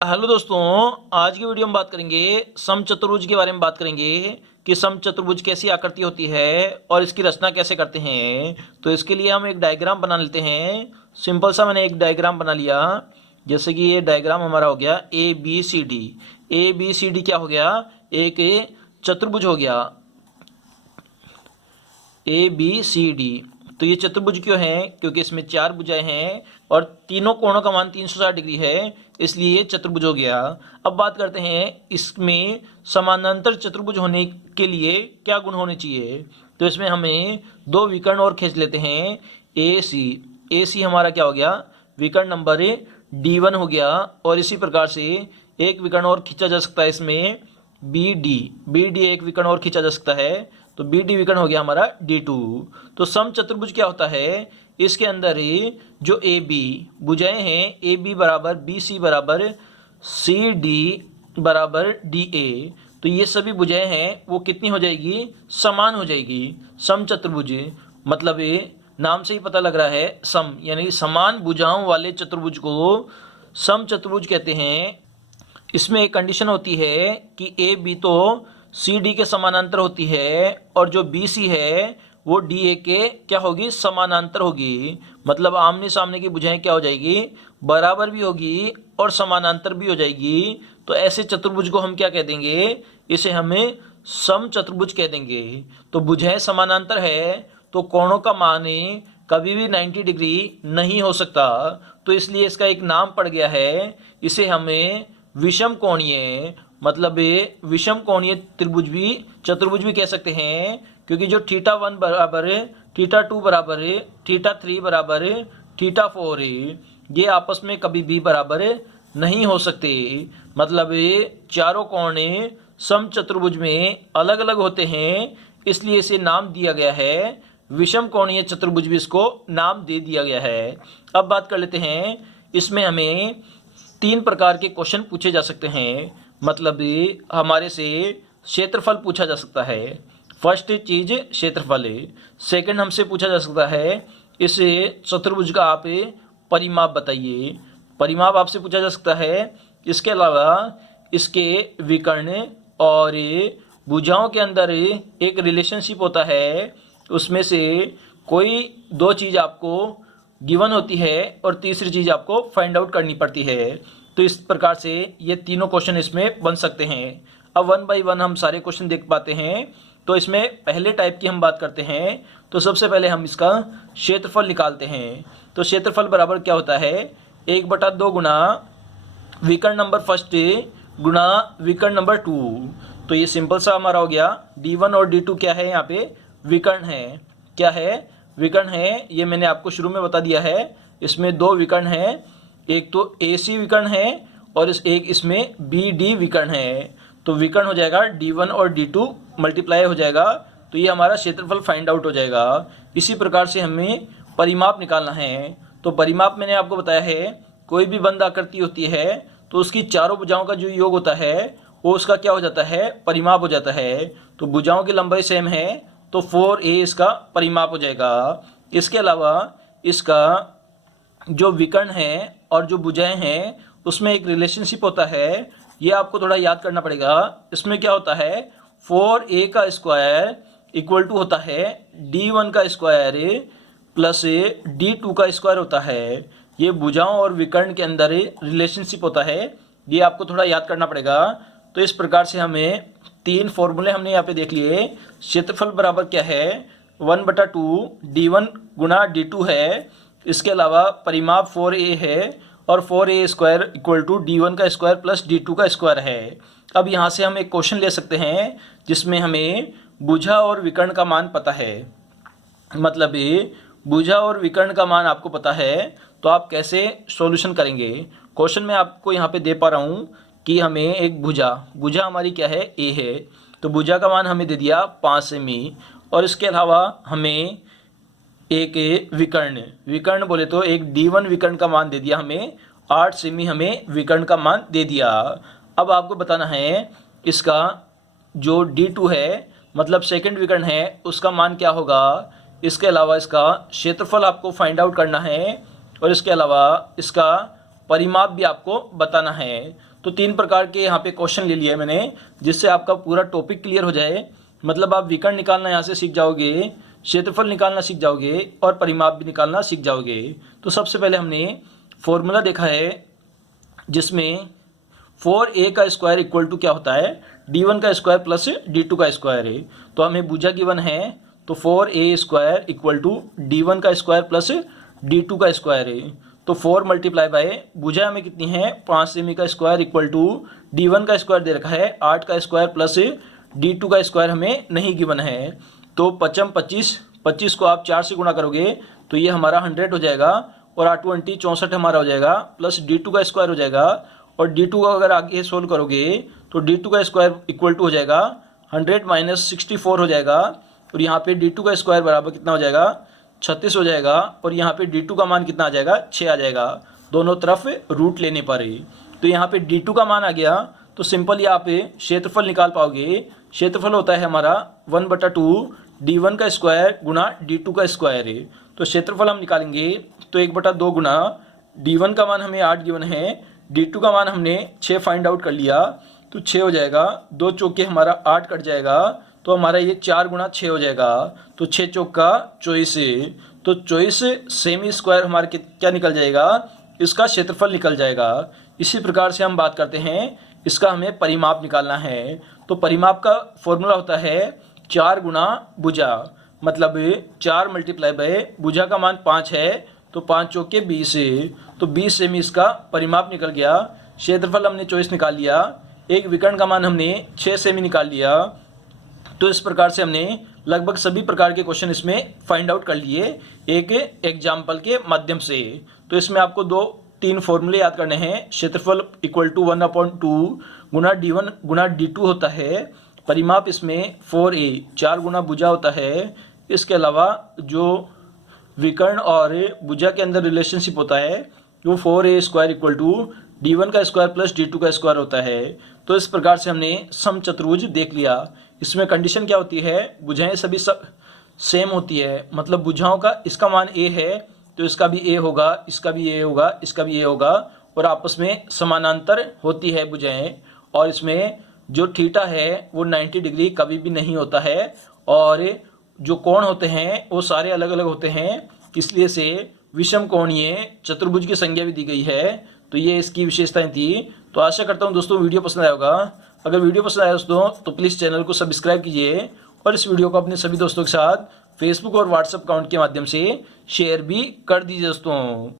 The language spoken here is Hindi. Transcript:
हेलो दोस्तों, आज की वीडियो में बात करेंगे समचतुर्भुज के बारे में। बात करेंगे कि समचतुर्भुज कैसी आकृति होती है और इसकी रचना कैसे करते हैं। तो इसके लिए हम एक डायग्राम बना लेते हैं। सिंपल सा मैंने एक डायग्राम बना लिया। जैसे कि ये डायग्राम हमारा हो गया A B C D. A B C D क्या हो गया? एक चतुर्भुज हो गया ए बी सी डी। तो ये चतुर्भुज क्यों है? क्योंकि इसमें चार भुजाएं हैं और तीनों कोणों का मान 360 डिग्री है, इसलिए ये चतुर्भुज हो गया। अब बात करते हैं इसमें समानांतर चतुर्भुज होने के लिए क्या गुण होने चाहिए। तो इसमें हमें दो विकर्ण और खींच लेते हैं ए सी हमारा क्या हो गया? विकर्ण नंबर D1 हो गया। और इसी प्रकार से एक विकर्ण और खींचा जा सकता है इसमें बी डी एक विकर्ण और खींचा जा सकता है, तो बी डी विकर्ण हो गया हमारा D2। तो समचतुर्भुज क्या होता है? इसके अंदर जो ए बी भुजाएं हैं, ए बी बराबर बी सी बराबर सी डी बराबर डी ए, तो ये सभी भुजाएं हैं वो कितनी हो जाएगी? समान हो जाएगी। समचतुर्भुज मतलब ये नाम से ही पता लग रहा है, सम यानी समान भुजाओं वाले चतुर्भुज को समचतुर्भुज कहते हैं। इसमें एक कंडीशन होती है कि ए बी तो सी डी के समानांतर होती है और जो बी सी है वो डी ए के क्या होगी? समानांतर होगी। मतलब आमने सामने की भुजाएं क्या हो जाएगी? बराबर भी होगी और समानांतर भी हो जाएगी। तो ऐसे चतुर्भुज को हम क्या कह देंगे? इसे हमें समचतुर्भुज कह देंगे। तो भुजाएं समानांतर है तो कोणों का मान कभी भी 90 डिग्री नहीं हो सकता, तो इसलिए इसका एक नाम पड़ गया है। इसे हमें विषम कोणीय मतलब विषम कोणीय त्रिभुज भी चतुर्भुज भी कह सकते हैं, क्योंकि जो θ1 बराबर θ2 बराबर θ3 बराबर θ4 ये आपस में कभी भी बराबर नहीं हो सकते। मतलब चारों कोण समचतुर्भुज में अलग अलग होते हैं, इसलिए इसे नाम दिया गया है विषम कोणीय चतुर्भुज भी इसको नाम दे दिया गया है। अब बात कर लेते हैं, इसमें हमें तीन प्रकार के क्वेश्चन पूछे जा सकते हैं। मतलब हमारे से क्षेत्रफल पूछा जा सकता है। फर्स्ट चीज क्षेत्रफल है। सेकंड हमसे पूछा जा सकता है इस चतुर्भुज का आप परिमाप बताइए, परिमाप आपसे पूछा जा सकता है। इसके अलावा इसके विकर्ण और भुजाओं के अंदर एक रिलेशनशिप होता है, उसमें से कोई दो चीज़ आपको गिवन होती है और तीसरी चीज़ आपको फाइंड आउट करनी पड़ती है। तो इस प्रकार से ये तीनों क्वेश्चन इसमें बन सकते हैं। अब वन बाय वन हम सारे क्वेश्चन देख पाते हैं। तो इसमें पहले टाइप की हम बात करते हैं। तो सबसे पहले हम इसका क्षेत्रफल निकालते हैं। तो क्षेत्रफल बराबर क्या होता है? 1/2 गुना विकर्ण नंबर फर्स्ट गुना विकर्ण नंबर 2। तो ये सिंपल सा हमारा हो गया। D1 और D2 क्या है? यहाँ पे विकर्ण है। क्या है? विकर्ण है। ये मैंने आपको शुरू में बता दिया है। इसमें दो विकर्ण है, एक तो AC विकर्ण है और एक इसमें BD विकर्ण है। तो विकर्ण हो जाएगा D1 और D2 मल्टीप्लाई हो जाएगा, तो ये हमारा क्षेत्रफल फाइंड आउट हो जाएगा। इसी प्रकार से हमें परिमाप निकालना है। तो परिमाप मैंने आपको बताया है, कोई भी बंद आकृति होती है तो उसकी चारों भुजाओं का जो योग होता है वो उसका क्या हो जाता है? परिमाप हो जाता है। तो भुजाओं की लंबाई सेम है तो 4a इसका परिमाप हो जाएगा। इसके अलावा इसका जो विकर्ण है और जो भुजाएं हैं उसमें एक रिलेशनशिप होता है, ये आपको थोड़ा याद करना पड़ेगा। इसमें क्या होता है? 4a का स्क्वायर इक्वल टू होता है D1 का स्क्वायर प्लस D2 का स्क्वायर होता है। ये भुजाओं और विकर्ण के अंदर रिलेशनशिप होता है, ये आपको थोड़ा याद करना पड़ेगा। तो इस प्रकार से हमें तीन फॉर्मूले हमने यहाँ पे देख लिए। क्षेत्रफल बराबर क्या है? 1/2 D1 गुना D2 है। इसके अलावा परिमाप 4a है और 4a square equal to D1 का स्क्वायर प्लस D2 का स्क्वायर है। अब यहाँ से हम एक क्वेश्चन ले सकते हैं जिसमें हमें भुजा और विकर्ण का मान पता है। मतलब ये भुजा और विकर्ण का मान आपको पता है तो आप कैसे सॉल्यूशन करेंगे? क्वेश्चन में आपको यहाँ पे दे पा रहा हूँ कि हमें एक भुजा हमारी क्या है? A है। तो भुजा का मान हमें दे दिया 5 सेमी और इसके अलावा हमें एक विकर्ण बोले तो एक D1 विकर्ण का मान दे दिया हमें 8 सेमी, हमें विकर्ण का मान दे दिया। अब आपको बताना है इसका जो D2 है मतलब सेकंड विकर्ण है उसका मान क्या होगा। इसके अलावा इसका क्षेत्रफल आपको फाइंड आउट करना है और इसके अलावा इसका परिमाप भी आपको बताना है। तो 3 प्रकार के यहाँ पे क्वेश्चन ले लिया है मैंने, जिससे आपका पूरा टॉपिक क्लियर हो जाए। मतलब आप विकर्ण निकालना यहाँ से सीख जाओगे, क्षेत्रफल निकालना सीख जाओगे और परिमाप भी निकालना सीख जाओगे। तो सबसे पहले हमने फॉर्मूला देखा है जिसमें 4a का स्क्वायर इक्वल टू क्या होता है, d1 का स्क्वायर प्लस d2 का स्क्वायर है। तो हमें भुजा गिवन है, तो 4a square equal to d1 का स्क्वायर प्लस d2 का स्क्वायर है। तो 4 मल्टीप्लाई बाय भुजा हमें कितनी है, 5 सेमी का स्क्वायर इक्वल टू d1 का स्क्वायर दे रखा है 8 का स्क्वायर प्लस d2 का स्क्वायर हमें नहीं गिवन है। तो 5 25, 25 को आप 4 से गुणा करोगे तो ये हमारा 100 हो जाएगा, और 8 20 64 हमारा हो जाएगा, प्लस d2 का स्क्वायर हो जाएगा, और d2 का अगर आगे सोल्व करोगे तो d2 का स्क्वायर इक्वल टू हो जाएगा 100 माइनस 64 हो जाएगा, और यहाँ पे d2 का स्क्वायर बराबर कितना हो जाएगा, 36 हो जाएगा, और यहाँ पे d2 का मान कितना आ जाएगा, 6 आ जाएगा, दोनों तरफ रूट लेने पर ही। तो यहाँ पे d2 का मान आ गया, तो सिंपल यहाँ पे क्षेत्रफल निकाल पाओगे। क्षेत्रफल होता है हमारा 1/2 d1 का स्क्वायर गुना d2 का स्क्वायर है। तो क्षेत्रफल हम निकालेंगे तो 1/2 गुना d1 का मान हमें 8 गिवन है, d2 का मान हमने 6 फाइंड आउट कर लिया, तो 6 हो जाएगा, 2 चौके हमारा 8 कट जाएगा, तो हमारा ये 4 गुना 6 हो जाएगा, तो 6 चौका 24 है। तो 24 सेमी स्क्वायर हमारे क्या निकल जाएगा, इसका क्षेत्रफल निकल जाएगा। इसी प्रकार से हम बात करते हैं, इसका हमें परिमाप निकालना है। तो परिमाप का फॉर्मूला होता है 4 गुना भुजा, मतलब 4 मल्टीप्लाई बाय भुजा का मान 5 है, तो 5 चौके 20 है, तो 20 सेमी इसका परिमाप निकल गया। क्षेत्रफल हमने 24 निकाल लिया, एक विकर्ण का मान हमने 6 सेमी निकाल लिया। तो इस प्रकार से हमने लगभग सभी प्रकार के क्वेश्चन इसमें फाइंड आउट कर लिए एक एग्जाम्पल के माध्यम से। तो इसमें आपको 2-3 फॉर्मूले याद करने हैं। क्षेत्रफल equal to 1/2 Guna d1 Guna d2 होता है। परिमाप इसमें 4a 4 गुना भुजा होता है। इसके अलावा जो विकर्ण और भुजा के अंदर रिलेशनशिप होता है वो 4a square equal to d1 का स्क्वायर प्लस d2 का स्क्वायर होता है। तो इस प्रकार से हमने समचतुर्भुज देख लिया। इसमें कंडीशन क्या होती है, भुजाएं सभी सब सेम होती है, मतलब भुजाओं का इसका मान a है तो इसका भी a होगा, इसका भी a होगा, इसका भी a होगा, और आपस में समानांतर होती है भुजाएं। और इसमें जो थीटा है वो 90 डिग्री कभी भी नहीं होता है, और जो कोण होते हैं वो सारे अलग अलग होते हैं, इसलिए से विषम कोणीय चतुर्भुज की संज्ञा भी दी गई है। तो ये इसकी विशेषताएं थी। तो आशा करता हूँ दोस्तों वीडियो पसंद आया होगा। अगर वीडियो पसंद आया दोस्तों तो प्लीज़ चैनल को सब्सक्राइब कीजिए, और इस वीडियो को अपने सभी दोस्तों के साथ फेसबुक और व्हाट्सएप अकाउंट के माध्यम से शेयर भी कर दीजिए दोस्तों।